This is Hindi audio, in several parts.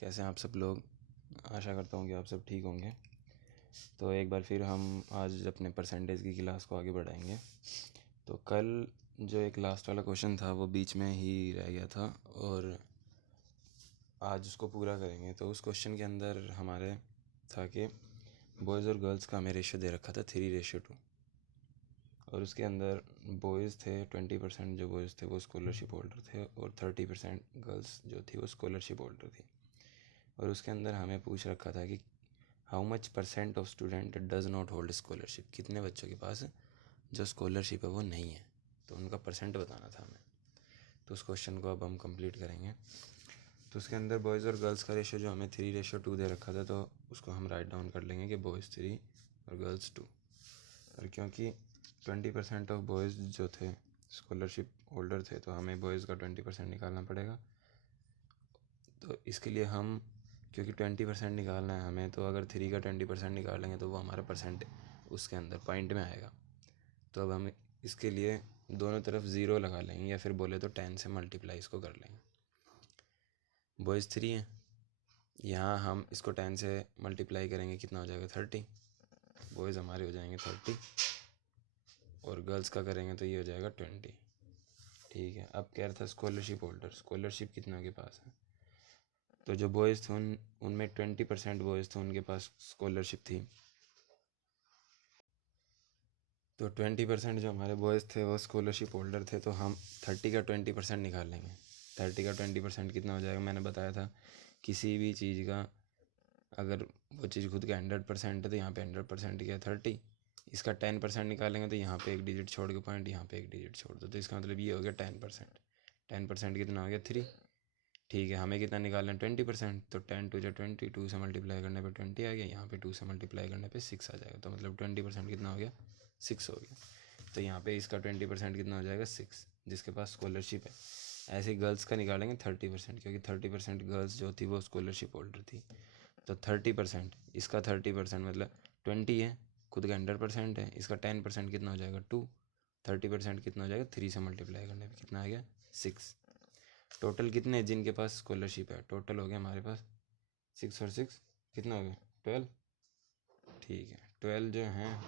कैसे हैं आप सब लोग। आशा करता हूँ कि आप सब ठीक होंगे। तो एक बार फिर हम आज अपने परसेंटेज की क्लास को आगे बढ़ाएंगे। तो कल जो एक लास्ट वाला क्वेश्चन था वो बीच में ही रह गया था और आज उसको पूरा करेंगे। तो उस क्वेश्चन के अंदर हमारे था कि बॉयज़ और गर्ल्स का हमें रेशो दे रखा था 3:2 और उसके अंदर बॉयज़ थे 20% जो बॉयज़ थे वो स्कॉलरशिप होल्डर थे और 30% गर्ल्स जो थी वो स्कॉलरशिप होल्डर थी। और उसके अंदर हमें पूछ रखा था कि how much % of student does not hold scholarship, कितने बच्चों के पास जो स्कॉलरशिप है वो नहीं है, तो उनका परसेंट बताना था हमें। तो उस क्वेश्चन को अब हम कंप्लीट करेंगे। तो उसके अंदर बॉयज़ और गर्ल्स का रेशो जो हमें 3:2 दे रखा था, तो उसको हम राइट डाउन कर लेंगे कि बॉयज़ 3 और गर्ल्स 2। और क्योंकि 20% ऑफ बॉयज़ जो थे स्कॉलरशिप होल्डर थे तो हमें बॉयज़ का 20% निकालना पड़ेगा। तो इसके लिए हम क्योंकि 20% निकालना है हमें, तो अगर 3 का 20% निकालेंगे तो वो हमारा परसेंट उसके अंदर पॉइंट में आएगा। तो अब हम इसके लिए दोनों तरफ 0 लगा लेंगे या फिर बोले तो 10 से मल्टीप्लाई इसको कर लेंगे। बॉयज़ 3 है, यहाँ हम इसको 10 से मल्टीप्लाई करेंगे, कितना हो जाएगा 30। बॉयज़ हमारे हो जाएंगे 30 और गर्ल्स का करेंगे तो ये हो जाएगा 20। ठीक है। अब कह रहा था स्कॉलरशिप होल्डर, स्कॉलरशिप कितना के पास है। तो जो बॉयज़ थे उनमें 20% बॉयज़ थे उनके पास स्कॉलरशिप थी। तो 20% जो हमारे बॉयज़ थे वो स्कॉलरशिप होल्डर थे, तो हम 30 का 20% निकाल लेंगे। 30 का 20% कितना हो जाएगा, मैंने बताया था किसी भी चीज़ का अगर वो चीज़ खुद का 100% है तो यहाँ पे 100% क्या 30। इसका 10% निकालेंगे तो यहाँ पे एक डिजिट छोड़ के पॉइंट, यहाँ पे एक डिजिट छोड़ दो, तो इसका मतलब ये हो गया 10%। 10% कितना हो गया 3। ठीक है, हमें कितना निकालना है 20%, तो 10 2 20, 2 से मल्टीप्लाई करने पे 20 आ गया, यहाँ पे 2 से मल्टीप्लाई करने पे 6 आ जाएगा, तो मतलब 20% कितना हो गया 6 हो गया। तो यहाँ पे इसका 20% कितना हो जाएगा 6, जिसके पास स्कॉलरशिप है। ऐसे गर्ल्स का निकालेंगे 30%, क्योंकि 30% गर्ल्स जो थी वो स्कॉलरशिप होल्डर थी। तो 30% इसका 30% मतलब 20 है, खुद का 100% है, इसका 10% कितना हो जाएगा 2। 30% कितना हो जाएगा 3 से मल्टीप्लाई करने पे कितना आ गया 6। टोटल कितने जिनके पास स्कॉलरशिप है, टोटल हो गया हमारे पास 6 और 6 कितना हो गया 12। ठीक है, 12 जो हैं,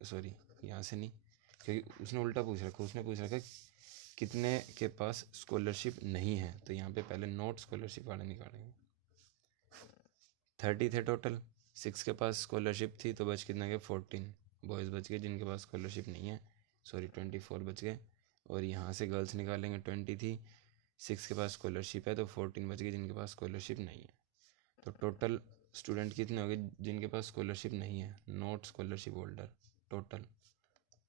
सॉरी यहाँ से नहीं क्योंकि उसने उल्टा पूछ रखा, उसने पूछ रखा कितने के पास स्कॉलरशिप नहीं है, तो यहाँ पे पहले नॉट स्कॉलरशिप वाले निकालेंगे। 30 थे टोटल, 6 के पास स्कॉलरशिप थी तो बच कितना गया 14 बॉयज़ बच गए जिनके पास स्कॉलरशिप नहीं है, सॉरी 24 बच गए। और यहाँ से गर्ल्स निकालेंगे, 20 थी, 6 के पास स्कॉलरशिप है तो 14 बच गए जिनके पास स्कॉलरशिप नहीं है। तो टोटल स्टूडेंट कितने हो गए जिनके पास स्कॉलरशिप नहीं है, not scholarship holder.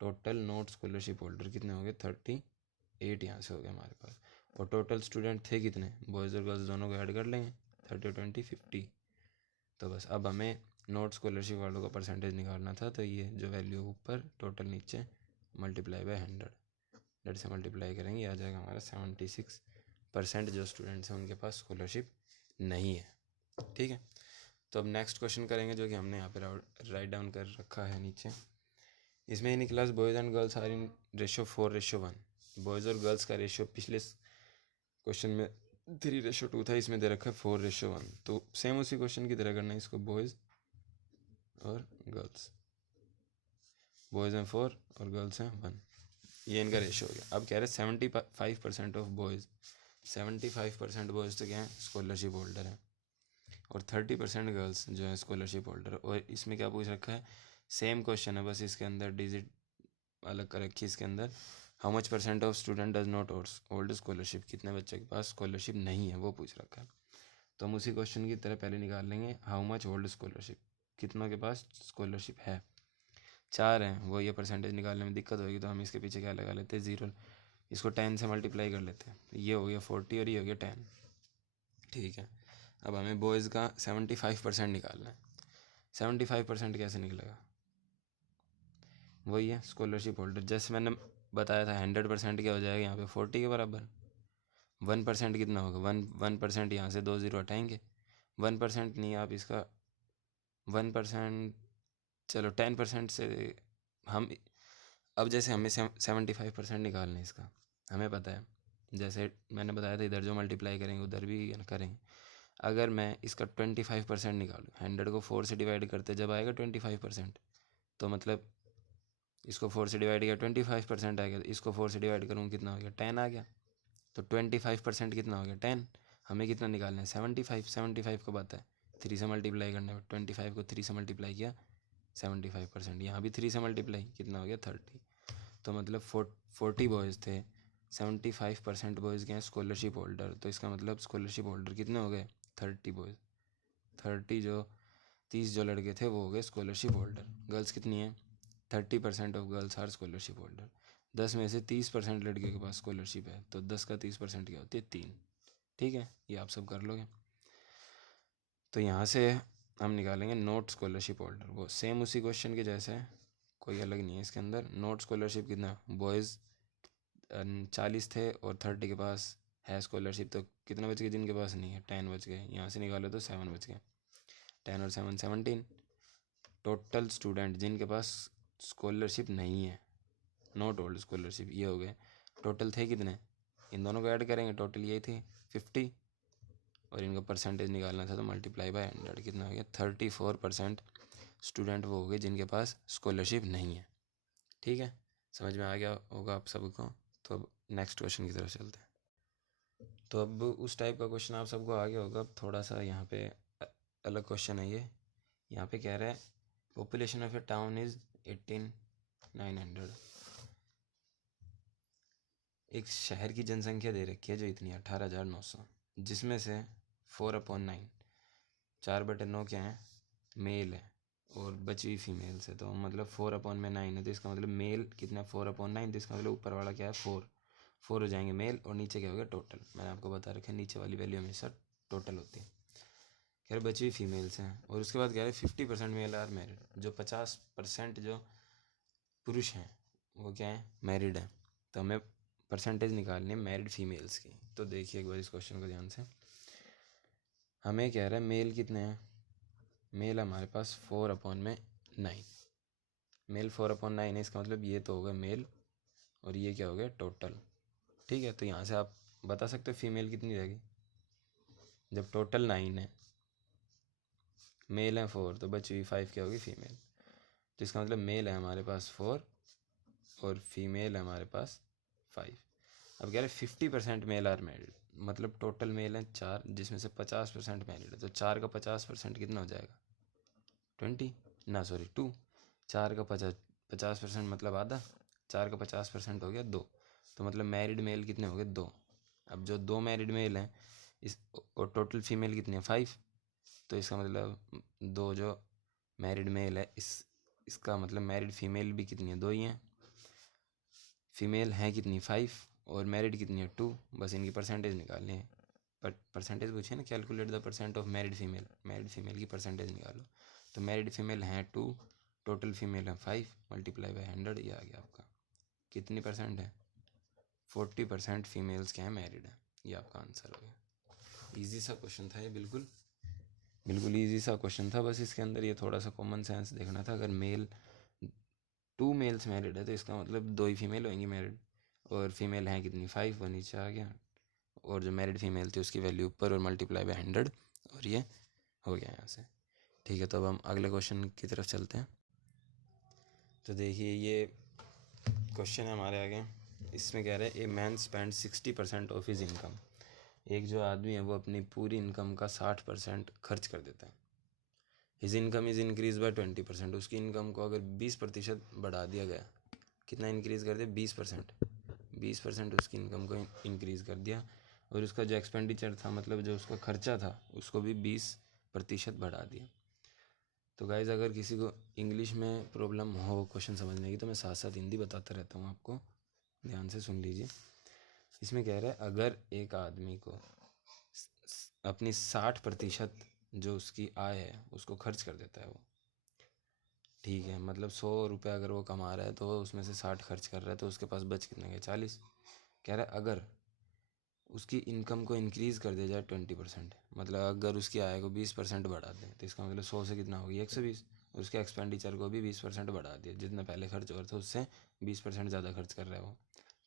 Total not scholarship holder कितने हो गए 38 यहाँ से हो गया हमारे पास। और टोटल स्टूडेंट थे कितने, बॉयज़ और गर्ल्स दोनों को ऐड कर लेंगे, 30 20 50। तो बस अब हमें नॉट स्कॉलरशिप वालों का परसेंटेज निकालना था, तो ये जो वैल्यू ऊपर टोटल नीचे मल्टीप्लाई बाय 100 से मल्टीप्लाई करेंगे, आ जाएगा हमारा 76% जो स्टूडेंट्स हैं उनके पास स्कॉलरशिप नहीं है। ठीक है, तो अब नेक्स्ट क्वेश्चन करेंगे जो कि हमने यहाँ पे राइट डाउन कर रखा है नीचे। इसमें in class boys and girls are in ratio 4:1। Boys और गर्ल्स का रेशियो पिछले क्वेश्चन में 3:2 था, इसमें दे रखा है 4:1। तो सेम उसी क्वेश्चन की तरह करना है इसको, बॉयज़ और गर्ल्स, बॉयज़ हैं 4 और गर्ल्स हैं 1, ये इनका रेशियो हो गया। अब कह रहे 75% ऑफ बॉयज़, 75% बॉयज़ तो क्या है स्कॉलरशिप होल्डर है और 30% गर्ल्स जो है स्कॉलरशिप होल्डर। और इसमें क्या पूछ रखा है, सेम क्वेश्चन है, बस इसके अंदर डिजिट अलग कर रखी है। इसके अंदर how much % of student does not hold scholarship, कितने बच्चों के पास स्कॉलरशिप नहीं है वो पूछ रखा है। तो हम उसी क्वेश्चन की तरह पहले निकाल लेंगे हाउ मच होल्ड स्कॉलरशिप, कितनों के पास स्कॉलरशिप है। 4 हैं, वो ये परसेंटेज निकालने में दिक्कत होगी तो हम इसके पीछे क्या लगा लेते हैं 0, इसको 10 से मल्टीप्लाई कर लेते हैं, ये हो गया 40 और ये हो गया 10। ठीक है, अब हमें बॉयज़ का 75% निकालना है। 75% कैसे निकलेगा, वही है स्कॉलरशिप होल्डर, जैसे मैंने बताया था 100% क्या हो जाएगा यहाँ पे 40 के बराबर। 1% कितना होगा 1% यहाँ से 2 0 हटाएंगे, 1% नहीं आप इसका 1%, चलो 10% से हम, अब जैसे हमें 75% निकालना है इसका, हमें पता है जैसे मैंने बताया था इधर जो मल्टीप्लाई करेंगे उधर भी करेंगे। अगर मैं इसका 25% निकालूँ, 100 को 4 से डिवाइड करते जब आएगा 25%, तो मतलब इसको 4 से डिवाइड किया 25% आएगा, तो इसको 4 से डिवाइड करूँ कितना हो गया, 10 आ गया। तो 25% कितना हो गया, 10। हमें कितना निकालना है, 75 को पता है 3 से मल्टीप्लाई करने पर, 25 को 3 से मल्टीप्लाई किया 75%, यहाँ भी 3 से मल्टीप्लाई कितना हो गया 30। तो मतलब 40 बॉयज़ थे, 75% बॉयज़ के हैं स्कॉलरशिप होल्डर, तो इसका मतलब स्कॉलरशिप होल्डर कितने हो गए, 30 बॉयज़। 30 जो लड़के थे वो हो गए स्कॉलरशिप होल्डर। गर्ल्स कितनी हैं, 30% of girls are scholarship holder. 10 में से 30% लड़के के पास स्कॉलरशिप है, तो 10 का 30% क्या होती है, 3। ठीक है, ये आप सब कर लोगे। तो यहाँ से हम निकालेंगे नोट स्कॉलरशिप होल्डर, वो सेम उसी क्वेश्चन के जैसे है, कोई अलग नहीं है इसके अंदर। नोट स्कॉलरशिप कितना, बॉयज़ 40 थे और 30 के पास है स्कॉलरशिप, तो कितना बच गया, जिनके पास नहीं है 10 बच गए, यहाँ से निकालो तो 7 बच गए, 10 और 7 17। टोटल स्टूडेंट जिनके पास स्कॉलरशिप नहीं है, नॉट ओल्ड स्कॉलरशिप, ये हो गए। टोटल थे कितने, इन दोनों को ऐड करेंगे, टोटल ये थे 50, और इनका परसेंटेज निकालना था तो मल्टीप्लाई बाय 100, कितना हो गया 34% स्टूडेंट वो हो गए जिनके पास स्कॉलरशिप नहीं है। ठीक है, समझ में आ गया होगा आप सबको। तो अब नेक्स्ट क्वेश्चन की तरफ चलते हैं। तो अब उस टाइप का क्वेश्चन आप सबको आ गया होगा। अब थोड़ा सा यहाँ पे अलग क्वेश्चन है ये। यहाँ पे कह रहा है population of A town is 18,900। एक शहर की जनसंख्या दे रखी है जो इतनी 18,900, जिसमें से 4/9, 4/9 क्या है, मेल है और बची हुई फीमेल से, तो मतलब 4/9 है, तो इसका मतलब मेल कितना, 4/9, तो इसका मतलब ऊपर वाला क्या है 4 हो जाएंगे मेल, और नीचे क्या हो गया टोटल। मैंने आपको बता रखा है नीचे वाली वैल्यू हमेशा टोटल होती है। कह रहे बची हुई फीमेल्स हैं, और उसके बाद कह रहे 50% मेल आर मैरिड, जो 50% जो पुरुष हैं वो क्या है, मैरिड है। तो हमें परसेंटेज निकालनी है मैरिड फीमेल्स की। तो देखिए एक बार इस क्वेश्चन को ध्यान से। हमें कह रहा है मेल कितने हैं, मेल हमारे पास 4/9, मेल 4/9 है, इसका मतलब ये तो होगा मेल और ये क्या हो गया टोटल। ठीक है, तो यहाँ से आप बता सकते हो फीमेल कितनी रहेगी, जब टोटल 9 है, मेल है 4, तो बची हुई 5 क्या होगी फीमेल। तो इसका मतलब मेल है हमारे पास 4 और फीमेल है हमारे पास 5। अब कह रहे 50% मेल आर मैरिड, मतलब टोटल मेल है 4, जिसमें से 50% मैरिड है, तो 4 का 50% कितना हो जाएगा 20, ना सॉरी 2। 4 का 50% मतलब आधा, 4 का 50% हो गया 2, तो मतलब मैरिड मेल कितने हो गए 2। अब जो 2 मैरिड मेल हैं इस, और टोटल फीमेल कितनी है 5, तो इसका मतलब 2 जो मैरिड मेल है इसका मतलब मैरिड फीमेल भी कितनी है 2 ही हैं। फीमेल हैं कितनी 5 और मैरिड कितनी है 2, बस इनकी परसेंटेज निकालनी है। परसेंटेज पूछे ना, calculate the percent of married female, married female की परसेंटेज निकालो। तो मैरिड फीमेल हैं 2, टोटल फीमेल हैं 5, मल्टीप्लाई बाय 100, ये आ गया आपका। कितनी परसेंट है, 40% फीमेल्स क्या हैं मैरिड है, ये आपका आंसर हो गया। ईजी सा क्वेश्चन था ये, बिल्कुल बिल्कुल ईजी सा क्वेश्चन था, बस इसके अंदर ये थोड़ा सा कॉमन सेंस देखना था। अगर 2 मेल्स मैरिड है तो इसका मतलब 2 ही फीमेल होंगी मैरिड, और फीमेल हैं कितनी 5, वो नीचे आ गया, और जो मैरिड फीमेल थी उसकी वैल्यू ऊपर और मल्टीप्लाई बाय 100, और ये हो गया यहाँ से। ठीक है, तो अब हम अगले क्वेश्चन की तरफ चलते हैं। तो देखिए ये क्वेश्चन है हमारे आगे, इसमें कह रहे हैं a man spend 60% of his income. एक जो आदमी है वो अपनी पूरी इनकम का 60% खर्च कर देता है। His income is increase by 20%, उसकी इनकम को अगर 20% बढ़ा दिया गया, कितना इंक्रीज़ कर दिया 20%, 20% उसकी इनकम को इंक्रीज़ कर दिया, और उसका जो एक्सपेंडिचर था मतलब जो उसका खर्चा था उसको भी 20% बढ़ा दिया। तो गाइज़ अगर किसी को इंग्लिश में प्रॉब्लम हो क्वेश्चन समझने की तो मैं साथ साथ हिंदी बताता रहता हूँ आपको, ध्यान से सुन लीजिए। इसमें कह रहा है अगर एक आदमी को अपनी 60% जो उसकी आय है उसको खर्च कर देता है वो, ठीक है, मतलब 100 रुपये अगर वो कमा रहा है तो वो उसमें से 60 खर्च कर रहा है, तो उसके पास बच कितने गए 40। कह रहा है अगर उसकी इनकम को इंक्रीज़ कर दिया जाए 20%, मतलब अगर उसकी आय को 20% बढ़ा दें, तो इसका मतलब 100 से कितना होगी 120, और उसके एक्सपेंडिचर को भी 20% बढ़ा दिया, जितना पहले खर्च हो रहा था उससे 20% ज़्यादा खर्च कर रहा है वो,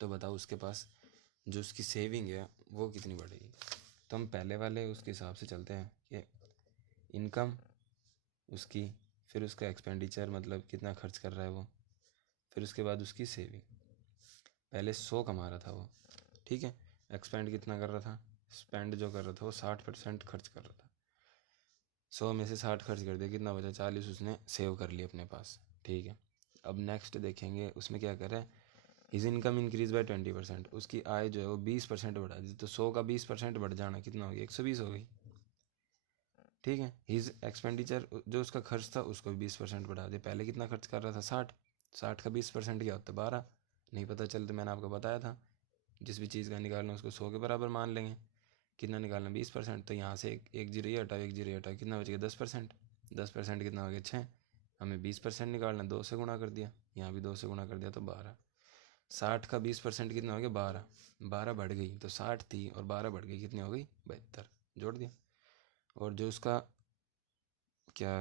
तो बताओ उसके पास जो उसकी सेविंग है वो कितनी बढ़ेगी। तो हम पहले वाले उसके हिसाब से चलते हैं कि इनकम उसकी, फिर उसका एक्सपेंडिचर मतलब कितना खर्च कर रहा है वो, फिर उसके बाद उसकी सेविंग। पहले 100 कमा रहा था वो, ठीक है, एक्सपेंड कितना कर रहा था, स्पेंड जो कर रहा था वो 60% खर्च कर रहा था। 100 में से 60 खर्च कर दिया, कितना बचा, 40 उसने सेव कर लिया अपने पास, ठीक है। अब नेक्स्ट देखेंगे उसमें क्या कर रहा है, हिज इनकम इंक्रीज बाय 20%, उसकी आय जो है वो 20% बढ़ा दी। तो 100 का 20% बढ़ जाना कितना हो गया, 120 हो गई, ठीक है। हिज एक्सपेंडिचर जो उसका खर्च था उसको भी 20% बढ़ा दिया। पहले कितना खर्च कर रहा था, 60 का 20% क्या होता है, 12। नहीं पता चल तो मैंने आपको बताया था, जिस भी चीज़ का निकालना उसको 100 के बराबर मान लेंगे। कितना निकालना, 20%। तो यहाँ से एक जीरो ही हटाओ, एक जीरो हटाओ, कितना बच गया, 10%। 10% कितना हो गया, 6। हमें 20% निकालना, 2 से गुणा कर दिया, यहाँ भी 2 से गुणा कर दिया तो 12। 60 का 20% कितना हो गया, 12। 12 बढ़ गई, तो 60 थी और 12 बढ़ गई, कितनी हो गई, 72, जोड़ दिया। और जो उसका क्या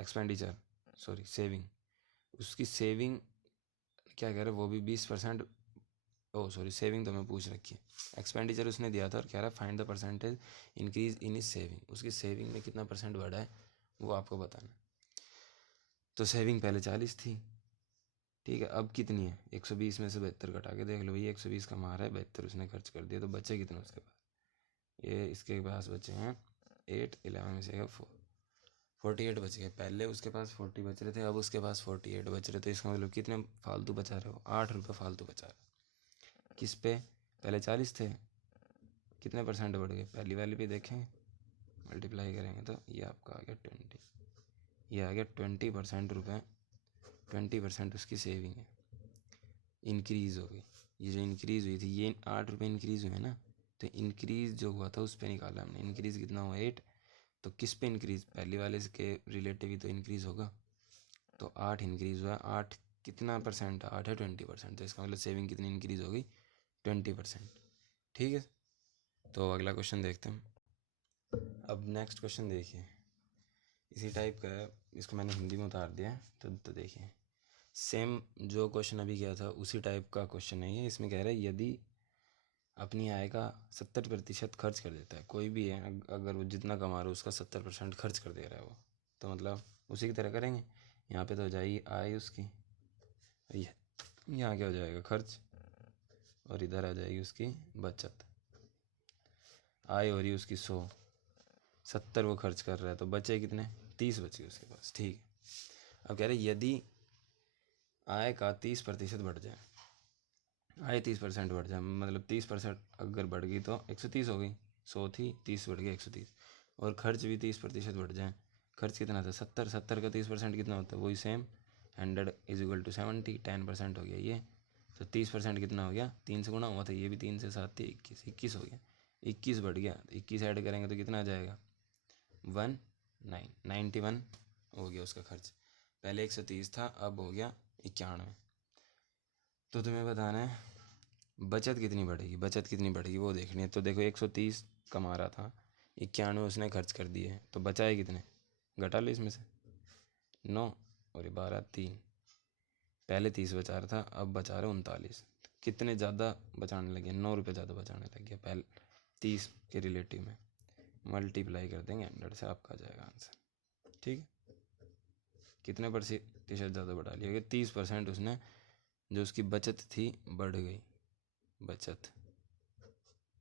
एक्सपेंडिचर, सॉरी सेविंग, उसकी सेविंग क्या कह रहा है, वो भी 20%। ओ सॉरी, सेविंग तो मैं पूछ रखी है, एक्सपेंडिचर उसने दिया था और कह रहा है find the percentage increase in is saving. उसकी सेविंग में कितना परसेंट बढ़ा है वो आपको बताना। तो सेविंग पहले 40 थी, ठीक है, अब कितनी है, 120 में से 72 घटा के देख लो भैया, 120 कमा रहा है, 72 उसने खर्च कर दिया, तो बचे कितने उसके पास, ये इसके पास बचे हैं 8, 11 में से 4, 48 बच गए। पहले उसके पास 40 बच रहे थे, अब उसके पास 48 बच रहे थे। इसका मतलब कितने फालतू बचा रहे हो, 8 रुपये फालतू बचा रहे। किस पे, पहले 40 थे, कितने परसेंट बढ़ गए, पहली वाली पे देखेंगे, मल्टीप्लाई करेंगे तो ये आपका आ गया 20, ये आ गया 20% रुपये, 20% उसकी सेविंग है, इंक्रीज़ हो गई। ये जो इंक्रीज़ हुई थी, ये 8 रुपये इंक्रीज़ हुए ना, तो इंक्रीज़ जो हुआ था उस पर निकाला हमने, इंक्रीज़ कितना हुआ, 8। तो किस पे इंक्रीज़, पहले वाले के रिलेटिव ही तो इंक्रीज़ होगा, तो 8 इंक्रीज़ हुआ। 8 कितना परसेंट, 8 है 20%, तो इसका मतलब सेविंग कितनी इंक्रीज़ हो गई, 20%, ठीक है। तो अगला क्वेश्चन देखते हैं। अब नेक्स्ट क्वेश्चन देखिए, इसी टाइप का है, इसको मैंने हिंदी में उतार दिया है, तो देखिए सेम जो क्वेश्चन अभी किया था उसी टाइप का क्वेश्चन है ये। इसमें कह रहा है यदि अपनी आय का 70% खर्च कर देता है, कोई भी है अगर वो जितना कमा रहा है उसका 70% खर्च कर दे रहा है वो, तो मतलब उसी की तरह करेंगे। यहाँ पे तो हो जाएगी आय उसकी, यहाँ क्या हो जाएगा, खर्च, और इधर आ जाएगी उसकी बचत। आय हो रही है उसकी 100, 70 वो खर्च कर रहा है, तो बचे कितने, 30 बचे उसके पास, ठीक है। अब कह रहे यदि आय का 30% बढ़ जाए, आय 30% बढ़ जाए, मतलब 30% अगर बढ़ गई तो 130 हो गई, 100 थी, 30 बढ़ गई 130। और खर्च भी 30% बढ़ जाए, खर्च कितना था, 70, 70 का 30% कितना होता है, वही सेम, 100 इज इक्वल टू 70, 10% हो गया ये। तो 30% कितना हो गया, 3 से गुणा हुआ था, ये भी 3 से 7 थी, 21, 21 हो गया, 21 बढ़ गया, 21 ऐड करेंगे तो कितना आ जाएगा, 91 हो गया उसका खर्च। पहले 130 था, अब हो गया 91। तो तुम्हें बताना है बचत कितनी बढ़ेगी, बचत कितनी बढ़ेगी वो देखनी है। तो देखो 130 कमा रहा था, 91 उसने खर्च कर दिए हैं, तो बचा है कितने, घटा लो इसमें से 9, और ये 12, 3, पहले 30 बचा रहा था, अब बचा रहा 39। कितने ज़्यादा बचाने लगे, 9 रुपये ज़्यादा बचाने लग गया पहले 30 के रिलेटिव में। मल्टीप्लाई कर देंगे 100 से, आपका आ जाएगा आंसर, ठीक है। कितने प्रतिशत ज़्यादा बढ़ा लिया गया, 30% उसने, जो उसकी बचत थी बढ़ गई, बचत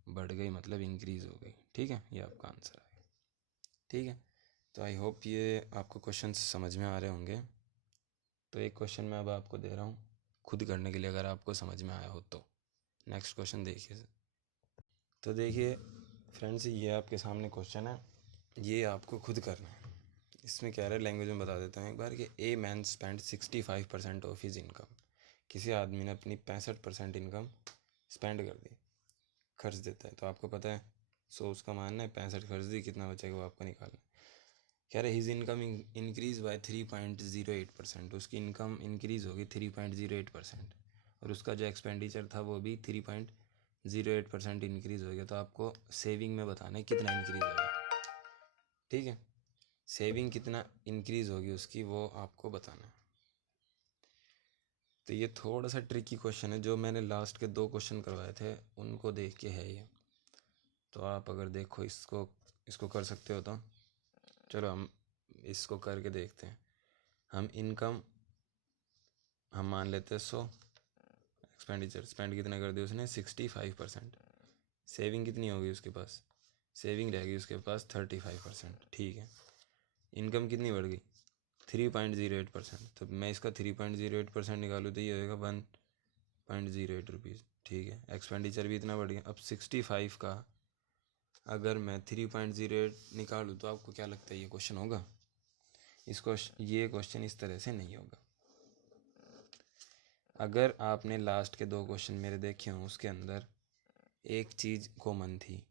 बढ़ गई मतलब इंक्रीज़ हो गई, ठीक है, ये आपका आंसर है, ठीक है। तो आई होप ये आपको क्वेश्चन समझ में आ रहे होंगे। तो एक क्वेश्चन मैं अब आपको दे रहा हूँ खुद करने के लिए, अगर आपको समझ में आया हो तो। नेक्स्ट क्वेश्चन देखिए। तो देखिए फ्रेंड्स, ये आपके सामने क्वेश्चन है, ये आपको खुद करना है। इसमें क्या है, लैंग्वेज में बता देता हूँ एक बार कि a man spend 65% of his income. किसी आदमी ने अपनी 65% इनकम स्पेंड कर दी, खर्च देता है। तो आपको पता है 100 उसका मानना है, 65 खर्च दी, कितना बचेगा वो आपको निकालना है। कह रहे हिज इनकम इंक्रीज बाय 3.08%, उसकी इनकम इंक्रीज़ होगी 3.08%, और उसका जो एक्सपेंडिचर था वो भी 3.08% इंक्रीज़ हो गया। तो आपको सेविंग में बताना है कितना इंक्रीज़ होगा, ठीक है, सेविंग कितना इंक्रीज़ होगी उसकी वो आपको बताना है। तो ये थोड़ा सा ट्रिकी क्वेश्चन है, जो मैंने लास्ट के 2 क्वेश्चन करवाए थे उनको देख के है ये, तो आप अगर देखो इसको कर सकते हो तो चलो हम इसको करके देखते हैं। हम इनकम हम मान लेते हैं 100, एक्सपेंडिचर स्पेंड कितना कर दिया उसने 65%, सेविंग कितनी होगी उसके पास, सेविंग रहेगी उसके पास 35%। ठीक है, इनकम कितनी बढ़ गई 3.08%, तो मैं इसका 3.08% निकालूँ तो ये होगा 1.08 रुपीज़। ठीक है, एक्सपेंडिचर भी इतना बढ़ गया। अब 65 का अगर मैं 3.08 निकालूँ तो आपको क्या लगता है ये क्वेश्चन होगा? ये क्वेश्चन इस तरह से नहीं होगा। अगर आपने लास्ट के 2 क्वेश्चन मेरे देखे हों उसके अंदर एक चीज़ कॉमन थी,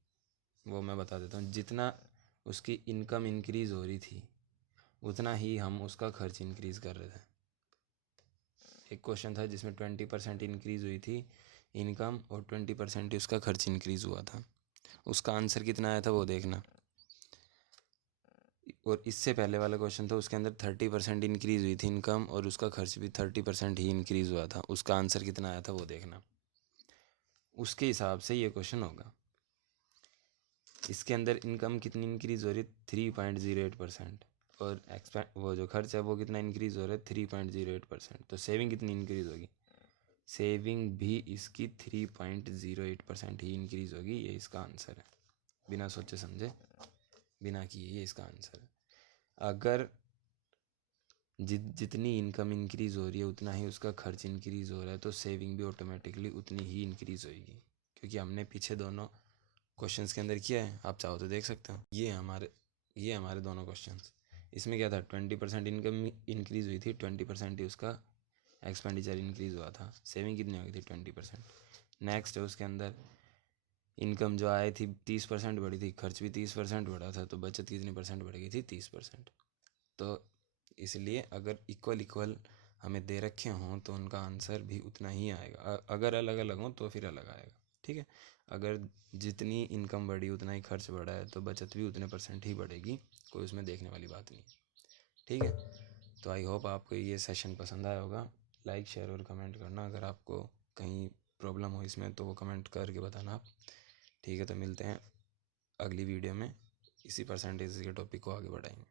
वो मैं बता देता हूँ। जितना उसकी इनकम इंक्रीज़ हो रही थी उतना ही हम उसका खर्च इंक्रीज़ कर रहे थे। एक क्वेश्चन था जिसमें 20% इंक्रीज़ हुई थी इनकम और 20% ही उसका खर्च इंक्रीज़ हुआ था। उसका आंसर कितना आया था वो देखना। और इससे पहले वाला क्वेश्चन था उसके अंदर 30% इंक्रीज़ हुई थी इनकम और उसका खर्च भी 30% ही इंक्रीज़ हुआ था। उसका आंसर कितना आया था वो देखना। उसके हिसाब से ये क्वेश्चन होगा। इसके अंदर इनकम कितनी इंक्रीज़ हो रही है 3.08%, और वो जो खर्च है वो कितना इंक्रीज़ हो रहा है 3.08%। तो सेविंग कितनी इंक्रीज़ होगी, सेविंग भी इसकी 3.08% ही इंक्रीज़ होगी। ये इसका आंसर है, बिना सोचे समझे बिना किए ये इसका आंसर है। अगर जितनी इनकम इंक्रीज़ हो रही है उतना ही उसका खर्च इंक्रीज़ हो रहा है तो सेविंग भी ऑटोमेटिकली उतनी ही इंक्रीज़ होगी, क्योंकि हमने पीछे दोनों क्वेश्चंस के अंदर किया है। आप चाहो तो देख सकते हो। ये हमारे दोनों क्वेश्चंस। इसमें क्या था 20% इनकम इंक्रीज़ हुई थी, 20% ही उसका एक्सपेंडिचर इंक्रीज़ हुआ था। सेविंग कितनी हो गई थी 20%। नेक्स्ट है उसके अंदर इनकम जो आई थी 30% बढ़ी थी, खर्च भी 30% बढ़ा था, तो बचत कितनी परसेंट बढ़ गई थी 30%। तो इसलिए अगर इक्वल हमें दे रखे हों तो उनका आंसर भी उतना ही आएगा। अगर अलग अलग हों तो फिर अलग आएगा। ठीक है, अगर जितनी इनकम बढ़ी उतना ही खर्च बढ़ा है तो बचत भी उतने % ही बढ़ेगी, कोई उसमें देखने वाली बात नहीं। ठीक है, तो आई होप आपको ये सेशन पसंद आया होगा। लाइक शेयर और कमेंट करना। अगर आपको कहीं प्रॉब्लम हो इसमें तो वो कमेंट करके बताना आप। ठीक है, तो मिलते हैं अगली वीडियो में, इसी परसेंटेज के टॉपिक को आगे बढ़ाएंगे।